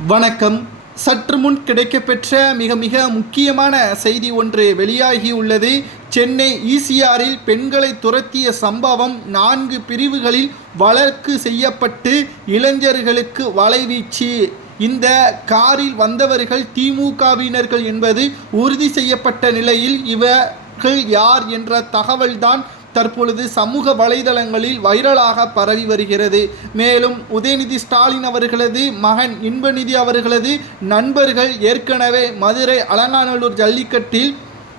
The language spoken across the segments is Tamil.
வணக்கம். சற்று முன் கிடைக்கப்பெற்ற மிக மிக முக்கியமான செய்தி ஒன்று வெளியாகியுள்ளது. சென்னை ஈசிஆரில் பெண்களை துரத்திய சம்பவம் 4 பிரிவுகளில் வழக்கு செய்யப்பட்டு இளைஞர்களுக்கு வலைவீச்சு. இந்த காரில் வந்தவர்கள் திமுகவினர்கள் என்பது உறுதி செய்யப்பட்ட நிலையில் இவர்கள் யார் என்ற தகவல்தான் தற்பொழுது சமூக வலைதளங்களில் வைரலாக பரவி வருகிறது. மேலும் உதயநிதி ஸ்டாலின் அவர்களது மகன் இன்பநிதி அவர்களது நண்பர்கள் ஏற்கனவே மதுரை அலங்காநல்லூர் ஜல்லிக்கட்டில்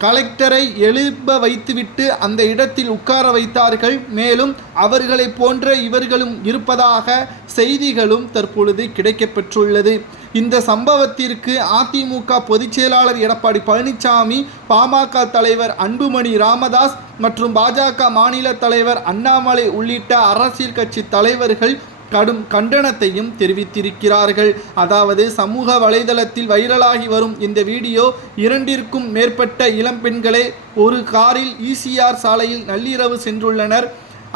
கலெக்டரை எழுப்ப வைத்துவிட்டு அந்த இடத்தில் உட்கார வைத்தார்கள். மேலும் அவர்களை போன்ற இவர்களும் இருப்பதாக செய்திகளும் தற்பொழுது கிடைக்கப்பெற்றுள்ளது. இந்த சம்பவத்திற்கு அதிமுக பொதுச் செயலாளர் எடப்பாடி பழனிசாமி, பாமக தலைவர் அன்புமணி ராமதாஸ் மற்றும் பாஜக மாநில தலைவர் அண்ணாமலை உள்ளிட்ட அரசியல் கட்சி தலைவர்கள் கடும் கண்டனத்தையும் தெரிவித்திருக்கிறார்கள். அதாவது சமூக வலைதளத்தில் வைரலாகி வரும் இந்த வீடியோ 2க்கும் மேற்பட்ட இளம்பெண்களை ஒரு காரில் ஈசிஆர் சாலையில் நள்ளிரவு சென்றுள்ளனர்.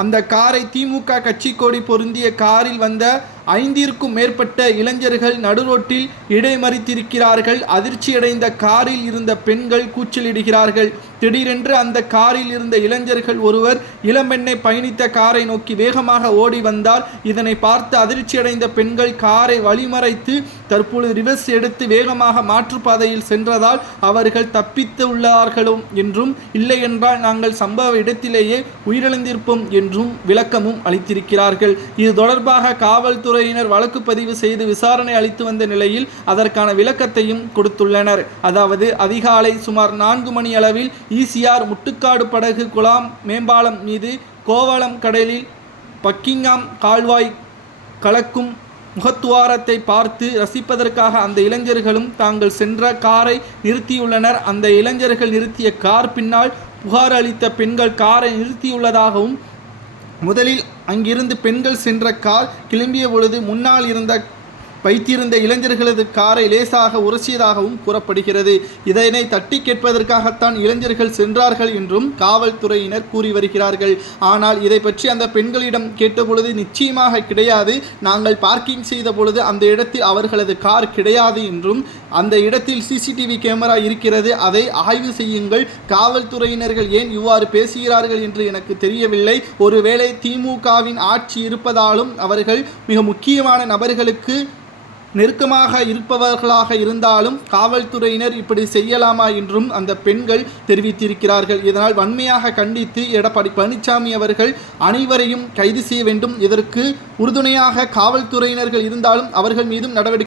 அந்த காரை திமுக கட்சி கொடி பொருந்திய காரில் வந்த 5ற்கும் மேற்பட்ட இளைஞர்கள் நடுரோட்டில் இடைமறித்திருக்கிறார்கள். அதிர்ச்சியடைந்த காரில் இருந்த பெண்கள் கூச்சலிடுகிறார்கள். திடீரென்று அந்த காரில் இருந்த இளைஞர்கள் ஒருவர் இளம்பெண்ணை பயணித்த காரை நோக்கி வேகமாக ஓடி வந்தார். இதனை பார்த்து அதிர்ச்சியடைந்த பெண்கள் காரை வழிமறைத்து தற்பொழுது ரிவர்ஸ் எடுத்து வேகமாக மாற்றுப்பாதையில் சென்றதால் அவர்கள் தப்பித்து உள்ளார்களும் என்றும், இல்லை என்றால் நாங்கள் சம்பவ இடத்திலேயே உயிரிழந்திருப்போம் என்றும் விளக்கமும் அளித்திருக்கிறார்கள். இது தொடர்பாக காவல்துறையினர் வழக்கு பதிவு செய்து விசாரணை அளித்து வந்த நிலையில் அதற்கான விளக்கத்தையும் கொடுத்துள்ளனர். அதாவது அதிகாலை சுமார் 4 மணி அளவில் ஈசிஆர் முட்டுக்காடு படகு குழாம் மேம்பாலம் மீது கோவளம் கடலில் பக்கிங்காம் கால்வாய் கலக்கும் முகத்துவாரத்தை பார்த்து ரசிப்பதற்காக அந்த இளைஞர்களும் தாங்கள் சென்ற காரை நிறுத்தியுள்ளனர். அந்த இளைஞர்கள் நிறுத்திய கார் பின்னால் புகார் அளித்த பெண்கள் காரை நிறுத்தியுள்ளதாகவும், முதலில் அங்கிருந்து பெண்கள் சென்ற கார் கிளம்பிய பொழுது முன்னால் வைத்திருந்த இளைஞர்களது காரை லேசாக உரசியதாகவும் கூறப்படுகிறது. இதனை தட்டி கேட்பதற்காகத்தான் இளைஞர்கள் சென்றார்கள் என்றும் காவல்துறையினர் கூறி வருகிறார்கள். ஆனால் இதை பற்றி அந்த பெண்களிடம் கேட்டபொழுது நிச்சயமாக கிடையாது, நாங்கள் பார்க்கிங் செய்த பொழுது அந்த இடத்தில் அவர்களது கார் கிடையாது என்றும், அந்த இடத்தில் சிசிடிவி கேமரா இருக்கிறது, அதை ஆய்வு செய்யுங்கள், காவல்துறையினர்கள் ஏன் இவ்வாறு பேசுகிறார்கள் என்று எனக்கு தெரியவில்லை. ஒருவேளை திமுகவின் ஆட்சி இருப்பதாலும் அவர்கள் மிக முக்கியமான நபர்களுக்கு நெருக்கமாக இருப்பவர்களாக இருந்தாலும் காவல்துறையினர் இப்படி செய்யலாமா என்றும் அந்த பெண்கள் தெரிவித்திருக்கிறார்கள். இதனால் வன்மையாக கண்டித்து எடப்பாடி பழனிசாமி அவர்கள் அனைவரையும் கைது செய்ய வேண்டும். இதற்கு உறுதுணையாக காவல்துறையினர்கள் இருந்தாலும் அவர்கள் மீதும் நடவடிக்கை